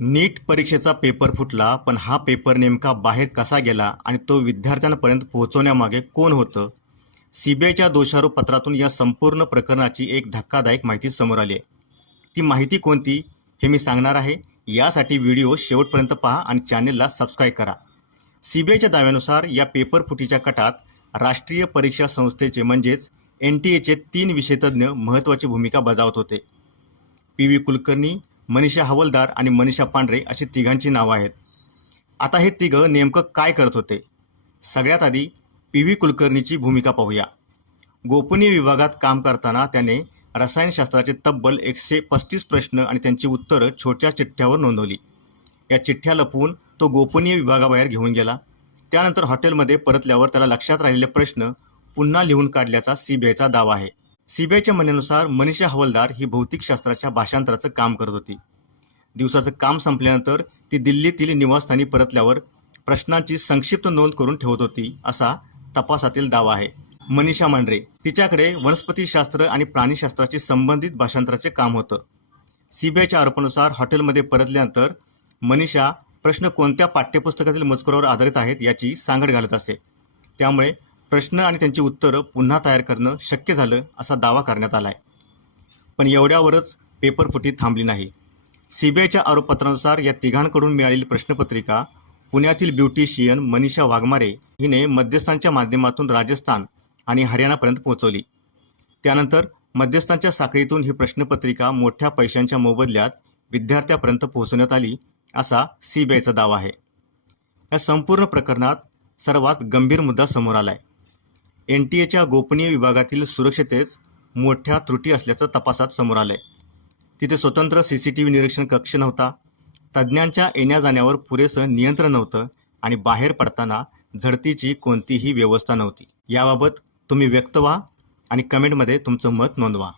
नीट परीक्षेचा पेपर फुटला, पण हा पेपर नेमका बाहेर कसा गेला आणि तो विद्यार्थ्यांपर्यंत पोहोचवण्यामागे कोण होतं? सीबीआयच्या दोषारोपपत्रातून या संपूर्ण प्रकरणाची एक धक्कादायक माहिती समोर आली आहे. ती माहिती कोणती हे मी सांगणार आहे. यासाठी व्हिडिओ शेवटपर्यंत पहा आणि चॅनेलला सबस्क्राईब करा. सीबीआयच्या दाव्यानुसार या पेपर फुटीच्या कटात राष्ट्रीय परीक्षा संस्थेचे म्हणजेच NTAचे 3 विषयतज्ञ महत्त्वाची भूमिका बजावत होते. PV कुलकर्णी, मनीषा हवलदार आणि मनीषा पांढरे अशी तिघांची नावं आहेत. आता हे तिघं नेमकं काय करत होते? सगळ्यात आधी PV कुलकर्णीची भूमिका पाहूया. गोपनीय विभागात काम करताना त्याने रसायनशास्त्राचे तब्बल 135 प्रश्न आणि त्यांची उत्तरं छोट्या चिठ्ठ्यावर नोंदवली. या चिठ्ठ्या लपवून तो गोपनीय विभागाबाहेर घेऊन गेला. त्यानंतर हॉटेलमध्ये परतल्यावर त्याला लक्षात राहिलेले प्रश्न पुन्हा लिहून काढल्याचा सीबीआयचा दावा आहे. सीबीआयच्या म्हणण्यानुसार मनीषा हवलदार ही भौतिकशास्त्राच्या भाषांतराचं काम करत होती. दिवसाचं काम संपल्यानंतर ती दिल्लीतील निवासस्थानी परतल्यावर प्रश्नांची संक्षिप्त नोंद करून ठेवत होती, असा तपासातील दावा आहे. मनीषा मांढरे, तिच्याकडे वनस्पतीशास्त्र आणि प्राणीशास्त्राशी संबंधित भाषांतराचे काम होतं. सीबीआयच्या आरोपानुसार हॉटेलमध्ये परतल्यानंतर मनीषा प्रश्न कोणत्या पाठ्यपुस्तकातील मजकुरावर आधारित आहेत याची सांगड घालत असे. त्यामुळे प्रश्न आणि त्यांची उत्तरं पुन्हा तयार करणं शक्य झालं, असा दावा करण्यात आला आहे. पण एवढ्यावरच पेपरफुटी थांबली नाही. सीबीआयच्या आरोपपत्रानुसार या तिघांकडून मिळालेली प्रश्नपत्रिका पुण्यातील ब्युटिशियन मनीषा वाघमारे हिने मध्यस्थांच्या माध्यमातून राजस्थान आणि हरियाणापर्यंत पोहोचवली. त्यानंतर मध्यस्थांच्या साखळीतून ही प्रश्नपत्रिका मोठ्या पैशांच्या मोबदल्यात विद्यार्थ्यापर्यंत पोहोचवण्यात आली, असा सीबीआयचा दावा आहे. या संपूर्ण प्रकरणात सर्वात गंभीर मुद्दा समोर आला आहे. NTAच्या गोपनीय विभागातील सुरक्षतेत मोठ्या त्रुटी असल्याचं तपासात समोर आलं आहे. तिथे स्वतंत्र CCTV निरीक्षण कक्ष नव्हता, तज्ज्ञांच्या येण्या जाण्यावर पुरेसं नियंत्रण नव्हतं आणि बाहेर पडताना झडतीची कोणतीही व्यवस्था नव्हती. याबाबत तुम्ही व्यक्त व्हा आणि कमेंटमध्ये तुमचं मत नोंदवा.